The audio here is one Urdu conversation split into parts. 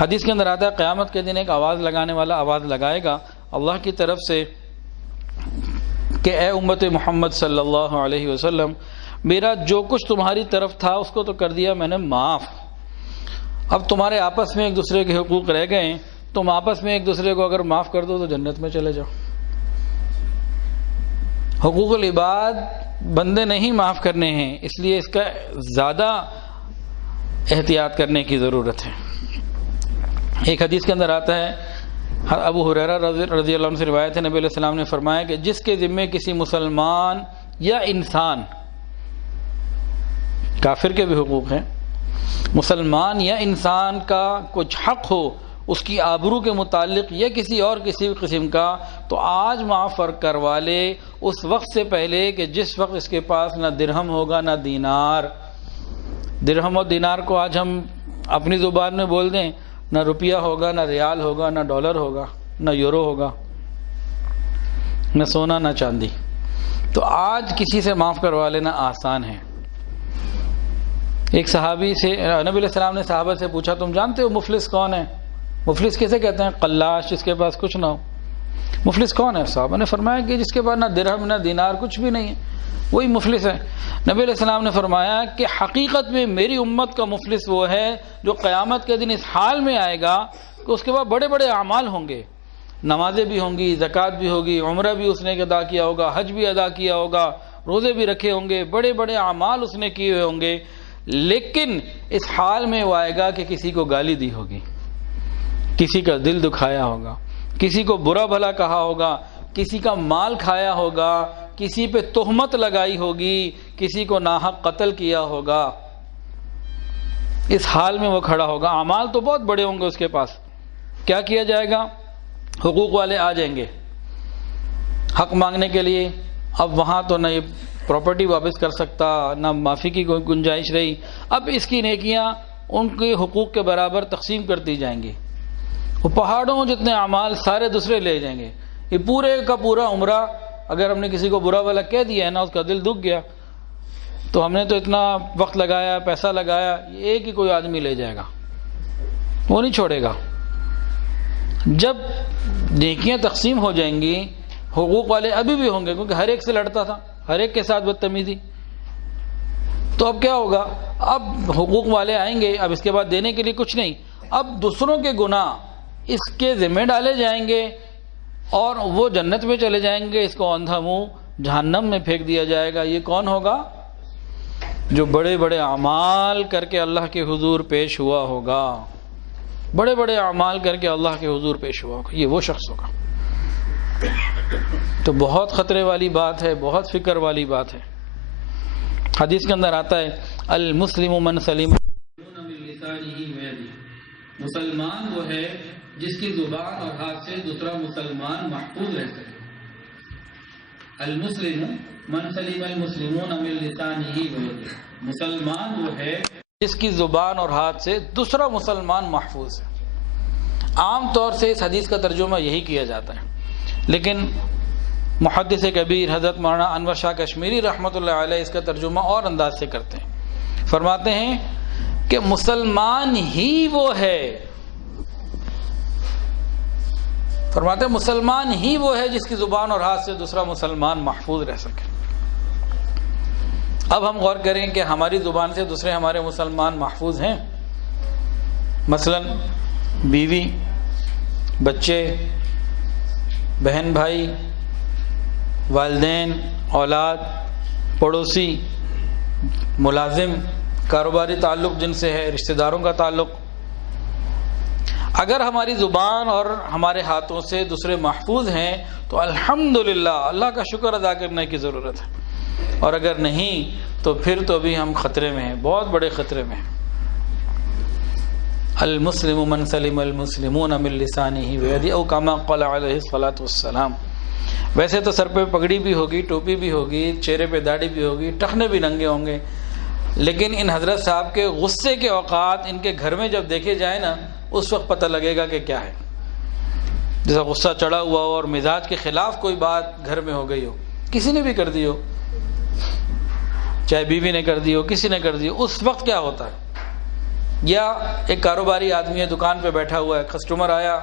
حدیث کے اندر آتا ہے قیامت کے دن ایک آواز لگانے والا آواز لگائے گا اللہ کی طرف سے کہ اے امت محمد صلی اللہ علیہ وسلم، میرا جو کچھ تمہاری طرف تھا اس کو تو کر دیا میں نے معاف، اب تمہارے آپس میں ایک دوسرے کے حقوق رہ گئے، تم آپس میں ایک دوسرے کو اگر معاف کر دو تو جنت میں چلے جاؤ۔ حقوق العباد بندے نہیں معاف کرنے ہیں، اس لیے اس کا زیادہ احتیاط کرنے کی ضرورت ہے۔ ایک حدیث کے اندر آتا ہے، ابو ہریرہ رضی اللہ عنہ سے روایت ہے، نبی علیہ السلام نے فرمایا کہ جس کے ذمے کسی مسلمان یا انسان، کافر کے بھی حقوق ہیں، مسلمان یا انسان کا کچھ حق ہو اس کی آبرو کے متعلق یا کسی اور کسی قسم کا، تو آج معاف کروا لے اس وقت سے پہلے کہ جس وقت اس کے پاس نہ درہم ہوگا نہ دینار۔ درہم اور دینار کو آج ہم اپنی زبان میں بول دیں، نہ روپیہ ہوگا نہ ریال ہوگا نہ ڈالر ہوگا نہ یورو ہوگا، نہ سونا نہ چاندی۔ تو آج کسی سے معاف کروا لینا آسان ہے۔ ایک صحابی سے نبی علیہ السلام نے صحابہ سے پوچھا تم جانتے ہو مفلس کون ہے؟ مفلس کسے کہتے ہیں؟ قلاش، جس کے پاس کچھ نہ ہو۔ مفلس کون ہے؟ صحابہ نے فرمایا کہ جس کے پاس نہ درہم نہ دینار کچھ بھی نہیں ہے، وہی مفلس ہے۔ نبی علیہ السلام نے فرمایا کہ حقیقت میں میری امت کا مفلس وہ ہے جو قیامت کے دن اس حال میں آئے گا کہ اس کے بعد بڑے بڑے اعمال ہوں گے، نمازیں بھی ہوں گی، زکوٰۃ بھی ہوگی، عمرہ بھی اس نے ادا کیا ہوگا، حج بھی ادا کیا ہوگا، روزے بھی رکھے ہوں گے، بڑے بڑے اعمال اس نے کیے ہوئے ہوں گے، لیکن اس حال میں وہ آئے گا کہ کسی کو گالی دی ہوگی، کسی کا دل دکھایا ہوگا، کسی کو برا بھلا کہا ہوگا، کسی کا مال کھایا ہوگا، کسی پہ تہمت لگائی ہوگی، کسی کو ناحق قتل کیا ہوگا۔ اس حال میں وہ کھڑا ہوگا، اعمال تو بہت بڑے ہوں گے اس کے پاس۔ کیا کیا جائے گا؟ حقوق والے آ جائیں گے حق مانگنے کے لیے۔ اب وہاں تو نہ یہ پراپرٹی واپس کر سکتا، نہ معافی کی کوئی گنجائش رہی، اب اس کی نیکیاں ان کے حقوق کے برابر تقسیم کرتی جائیں گی۔ وہ پہاڑوں جتنے اعمال سارے دوسرے لے جائیں گے۔ یہ پورے کا پورا عمرہ اگر ہم نے کسی کو برا بھلا کہہ دیا ہے نا، اس کا دل دکھ گیا، تو ہم نے تو اتنا وقت لگایا، پیسہ لگایا، ایک ہی کوئی آدمی لے جائے گا، وہ نہیں چھوڑے گا۔ جب نیکیاں تقسیم ہو جائیں گی، حقوق والے ابھی بھی ہوں گے کیونکہ ہر ایک سے لڑتا تھا، ہر ایک کے ساتھ بدتمیزی، تو اب کیا ہوگا؟ اب حقوق والے آئیں گے، اب اس کے بعد دینے کے لیے کچھ نہیں، اب دوسروں کے گناہ اس کے ذمہ ڈالے جائیں گے اور وہ جنت میں چلے جائیں گے، اس کو اندھا منہ جہنم میں پھینک دیا جائے گا۔ یہ کون ہوگا؟ جو بڑے بڑے اعمال کر کے اللہ کے حضور پیش ہوا ہوگا، بڑے بڑے اعمال کر کے اللہ کے حضور پیش ہوا ہوگا، یہ وہ شخص ہوگا۔ تو بہت خطرے والی بات ہے، بہت فکر والی بات ہے۔ حدیث کے اندر آتا ہے المسلم من سلم مسلمان وہ ہے جس کی زبان اور ہاتھ سے دوسرا مسلمان محفوظ رہ سکے۔ المسلم من سلم المسلمون من لسانه ویده، مسلمان وہ ہے جس کی زبان اور ہاتھ سے دوسرا مسلمان محفوظ ہے۔ عام طور سے اس حدیث کا ترجمہ یہی کیا جاتا ہے، لیکن محدث کبیر حضرت مولانا انور شاہ کشمیری رحمۃ اللہ علیہ اس کا ترجمہ اور انداز سے کرتے ہیں۔ فرماتے ہیں کہ مسلمان ہی وہ ہے، فرماتے ہیں مسلمان ہی وہ ہے جس کی زبان اور ہاتھ سے دوسرا مسلمان محفوظ رہ سکے۔ اب ہم غور کریں کہ ہماری زبان سے دوسرے ہمارے مسلمان محفوظ ہیں؟ مثلا بیوی، بچے، بہن بھائی، والدین، اولاد، پڑوسی، ملازم، کاروباری تعلق جن سے ہے، رشتہ داروں کا تعلق۔ اگر ہماری زبان اور ہمارے ہاتھوں سے دوسرے محفوظ ہیں تو الحمدللہ اللہ کا شکر ادا کرنے کی ضرورت ہے، اور اگر نہیں تو پھر تو بھی ہم خطرے میں ہیں، بہت بڑے خطرے میں ہیں۔ المسلم من سلم المسلمون من لسانه ویده او کما قال علیہ الصلوۃ والسلام۔ ویسے تو سر پہ پگڑی بھی ہوگی، ٹوپی بھی ہوگی، چہرے پہ داڑھی بھی ہوگی، ٹخنے بھی ننگے ہوں گے، لیکن ان حضرت صاحب کے غصے کے اوقات ان کے گھر میں جب دیکھے جائیں نا، اس وقت پتہ لگے گا کہ کیا ہے۔ جیسا غصہ چڑھا ہوا ہو اور مزاج کے خلاف کوئی بات گھر میں ہو گئی ہو، کسی نے بھی کر دی ہو، چاہے بیوی نے کر دی ہو، کسی نے کر دی ہو، اس وقت کیا ہوتا ہے؟ یا ایک کاروباری آدمی ہے، دکان پہ بیٹھا ہوا ہے، کسٹمر آیا،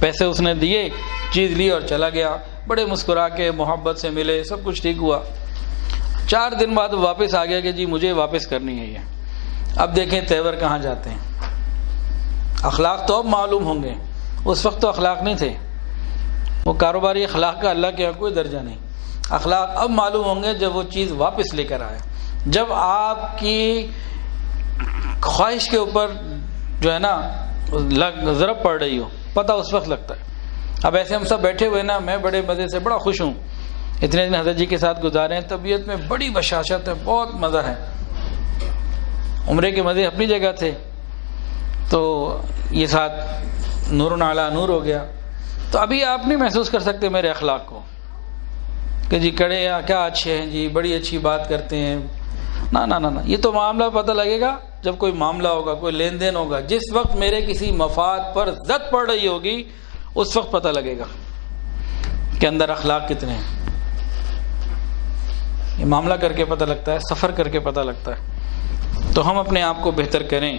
پیسے اس نے دیے، چیز لی اور چلا گیا، بڑے مسکرا کے محبت سے ملے، سب کچھ ٹھیک ہوا، 4 دن بعد واپس آ گیا کہ جی مجھے واپس کرنی ہے یہ۔ اب دیکھیں تیور کہاں جاتے ہیں۔ اخلاق تو اب معلوم ہوں گے، اس وقت تو اخلاق نہیں تھے، وہ کاروباری اخلاق کا اللہ کے یہاں کوئی درجہ نہیں۔ اخلاق اب معلوم ہوں گے جب وہ چیز واپس لے کر آئے، جب آپ کی خواہش کے اوپر جو ہے نا ضرب پڑ رہی ہو، پتہ اس وقت لگتا ہے۔ اب ایسے ہم سب بیٹھے ہوئے نا، میں بڑے مزے سے بڑا خوش ہوں، اتنے دن حضرت جی کے ساتھ گزارے ہیں، طبیعت میں بڑی بشاشت ہے، بہت مزہ ہے، عمرے کے مزے اپنی جگہ تھے، تو یہ ساتھ نور علی نور ہو گیا۔ تو ابھی آپ نہیں محسوس کر سکتے میرے اخلاق کو کہ جی کڑے یا کیا اچھے ہیں جی، بڑی اچھی بات کرتے ہیں، نہ نہ نہ، یہ تو معاملہ پتہ لگے گا جب کوئی معاملہ ہوگا، کوئی لین دین ہوگا، جس وقت میرے کسی مفاد پر زد پڑ رہی ہوگی اس وقت پتہ لگے گا کہ اندر اخلاق کتنے ہیں۔ یہ معاملہ کر کے پتہ لگتا ہے، سفر کر کے پتہ لگتا ہے۔ تو ہم اپنے آپ کو بہتر کریں۔